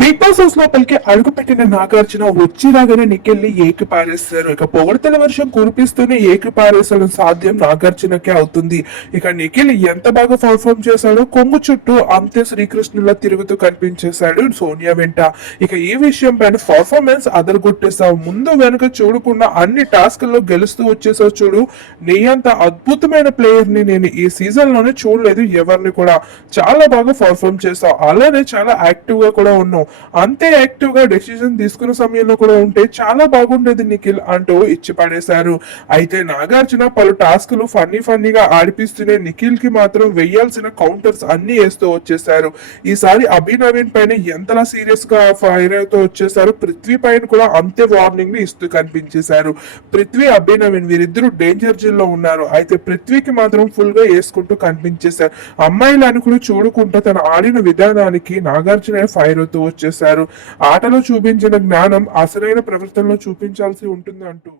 Big boss house లోపలికి అడుగు పెట్టిన నాగార్జున వచ్చి రాగానే నికెళ్ళి ఏకి పారేస్తారు ఇక పొగడతల వర్షం కురిపిస్తూనే ఏకి పారేసడం సాధ్యం నాగార్జునకే అవుతుంది. ఇక నిఖిల్ ఎంత బాగా పర్ఫామ్ చేశాడో కొంగు చుట్టూ అంతే శ్రీకృష్ణులా తిరుగుతూ కనిపించేశాడు సోనియా వెంట. ఇక ఈ విషయం పైన పర్ఫార్మెన్స్ అదరగొట్టేసావు ముందు వెనుక చూడకుండా అన్ని టాస్క్లో గెలుస్తూ వచ్చేసావు చూడు. నీ అంత అద్భుతమైన ప్లేయర్ని నేను ఈ సీజన్లోనే చూడలేదు ఎవరిని కూడా. చాలా బాగా పర్ఫామ్ చేసావు అలానే చాలా యాక్టివ్గా కూడా ఉన్నావు. అంతే యాక్టివ్గా డెసిషన్ తీసుకునే సమయంలో కూడా ఉంటే చాలా బాగుండేది నిఖిల్ అంటూ ఇచ్చి పడేశారు. అయితే నాగార్జున పలు టాస్క్లు ఫన్నీ ఫన్నీగా ఆడిపిస్తూనే నిఖిల్కి మాత్రం వేయాల్సిన కౌంటర్స్ అన్ని వేస్తూ వచ్చేసారు ఈసారి అభినవీన్ పైన ఎంతలా సీరియస్గా ఫైర్ అవుతూ వచ్చేసారు పృథ్వీ పైన కూడా అంతే వార్నింగ్ని ఇస్తూ కనిపించేశారు. పృథ్వీ అభినవీన్ వీరిద్దరు డేంజర్ జోన్లో ఉన్నారు. అయితే పృథ్వీకి మాత్రం ఫుల్గా వేసుకుంటూ కనిపించేశారు. అమ్మాయిలు అనుకుని చూడకుండా తన ఆడిన విధానానికి నాగార్జున ఫైర్ అవుతూ చేశారు. ఆటలో చూపించిన జ్ఞానం అసలైన ప్రవర్తనలో చూపించాల్సి ఉంటుంది అంటూ